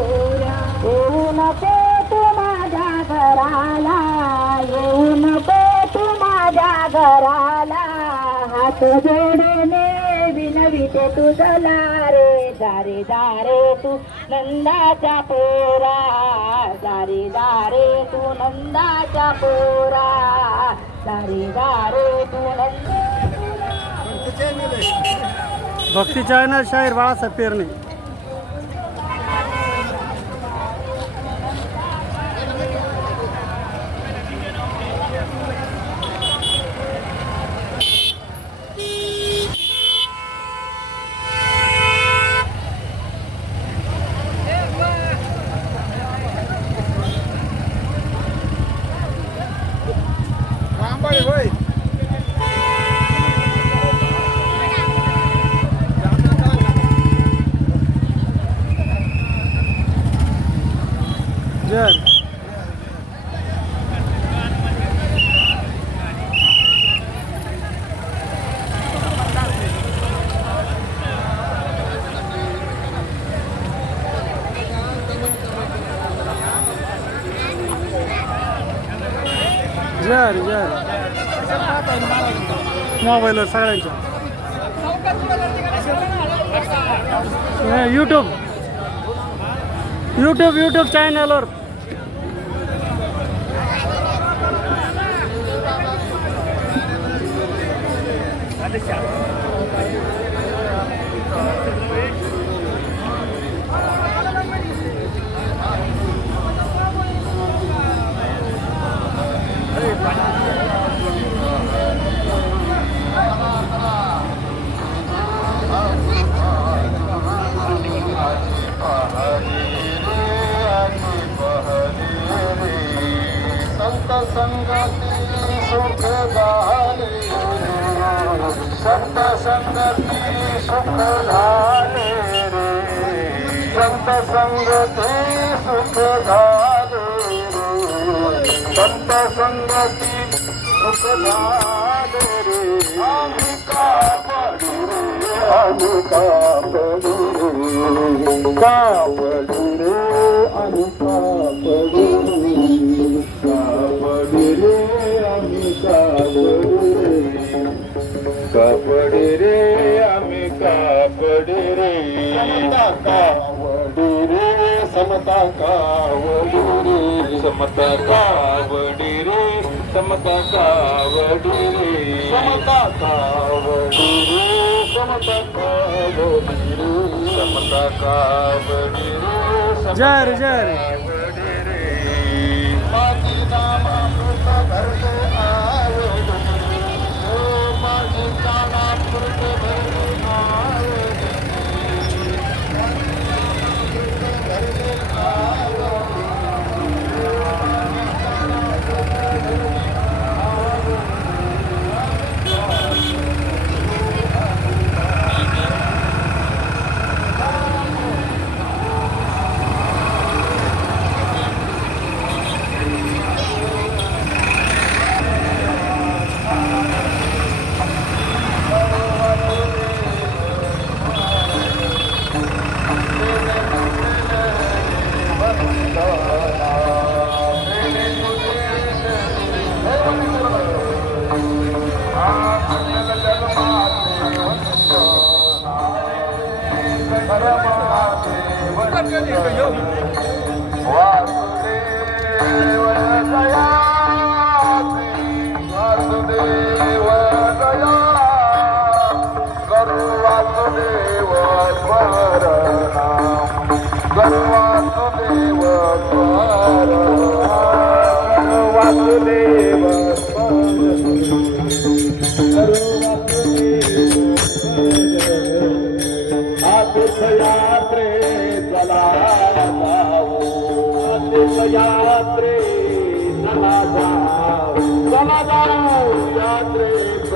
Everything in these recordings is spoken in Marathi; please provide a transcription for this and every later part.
नंदाच्या पोरा येऊ नको तू माझ्या घराला येऊ नको तू माझ्या घराला. हात जोडणे विनविते तुझला रे दारे दारे तू नंदाच्या पोरा. दारे दारे तू नंदाच्या पोरा. दारे दारे तू नंदा भक्ती चॅनल शाहीर बाळासाहेब पेरणे. जर ಮೊಬೈಲು ಸಗಡ ಯೂಟ್ಯೂಬ್ ಯೂಟ್ಯೂಬ್ ಯೂಟ್ಯೂಬ್ ಚಾನಲ್ संत संगती सुख झाले रे संत संगती सुख झाले रे संत संगती सुख झाले रे आम्ही का पडू रे आम्ही का पडू रे का पडू रे आम्ही समता कावडी रे समता कावडी रे समता कावडी रे समता कावडी रे समता कावडी रे समता कावडी रे समता कावडी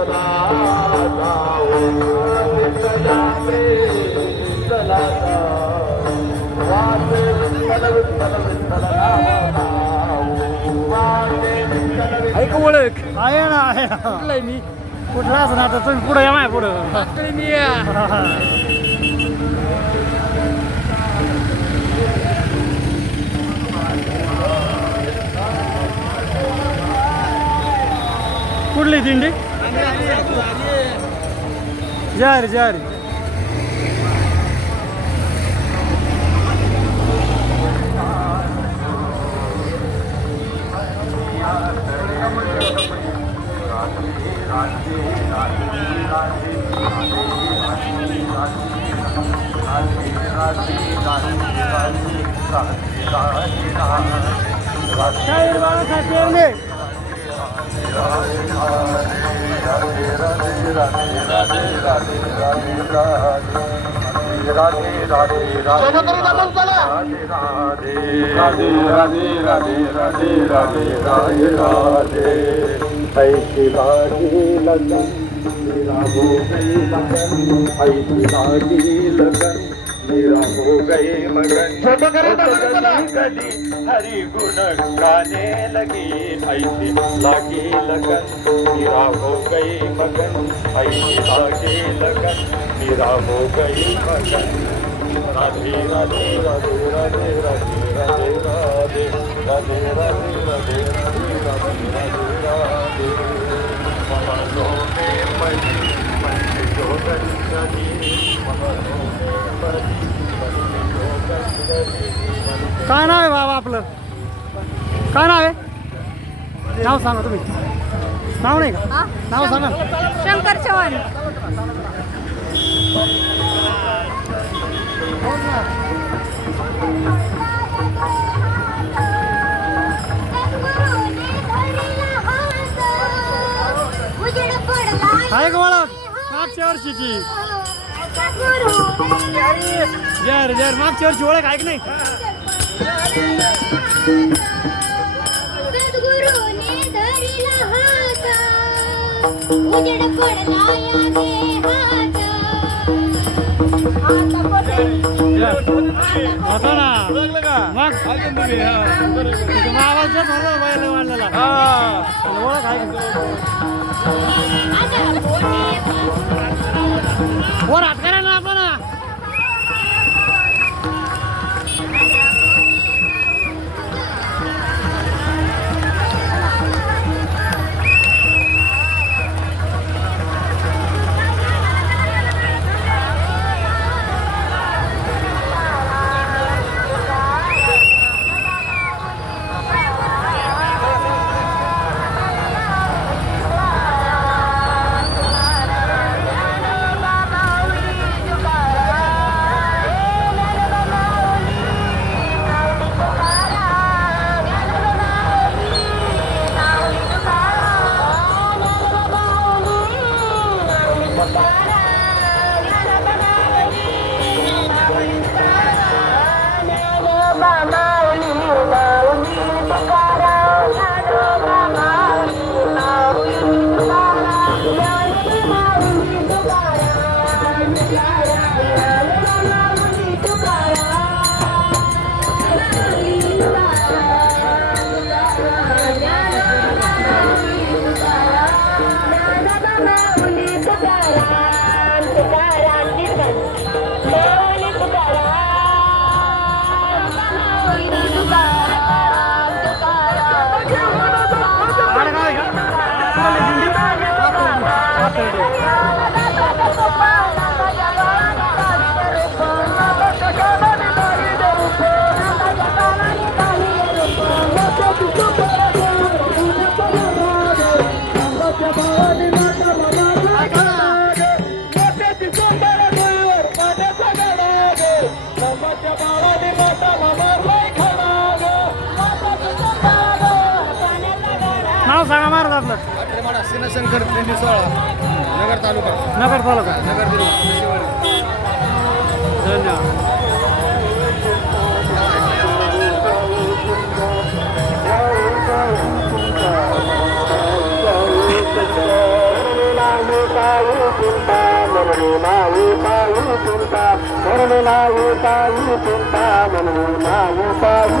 चला ओळख. आहे ना आहे ना. मी? कुठला असं ना आता तुम्ही पुढे या माय पुढं. पातळी मी कुठली तिंडी Jari, jari. Şair bana kaçıyor ne? लगन मेरा हो गई मगन कली हरि गुण गाने लगी ऐसी लागी लगन मेरा हो गई मगन ऐसी लागी लगन मेरा हो गई मगन राधे राधे राधे राधे राधे राधे राधे राधे राधे राधे राधे राधे राधे राधे मनो में मणि मणि जो गंगनी मनो में मणि मणि जो गंगनी काय नाव आहे बाबा आपलं? काय नाव आहे? नाव सांगा तुम्ही. नाव नाही का? नाव सांगा. शंकर चव्हाण. आहे का मला? मागच्या वर्षीची. यार जर मागच्या वर्षी ओळख ऐक नाही? उजेड ना. मग? आवाज वाढलेला हा ओळख ऐक कोण लागलं आठरेमाडा सिनशंकर दिंडी सोळा नगर तालुका. नगर तालुका नगर धन्यवाद. Bye. ನಾವು ತಾಯಿ ಚಿಂತಾಮನು ನಾವು ತಾಯಿ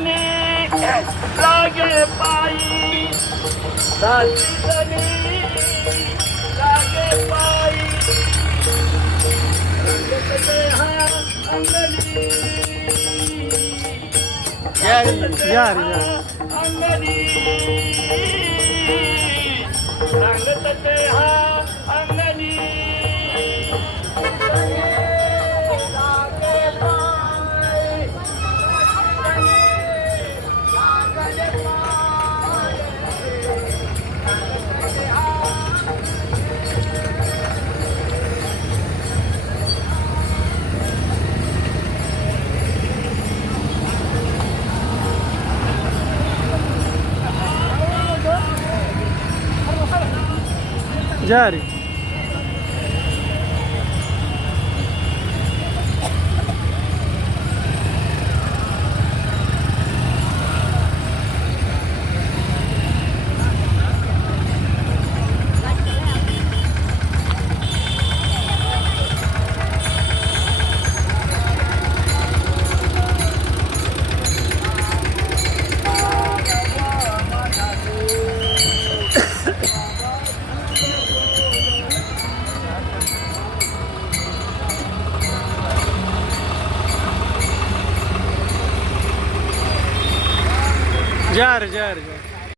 जणी लागे पायी साथी जणी लागे पायी. अंगणी अंगणी. सांगत ते हा મજા આવી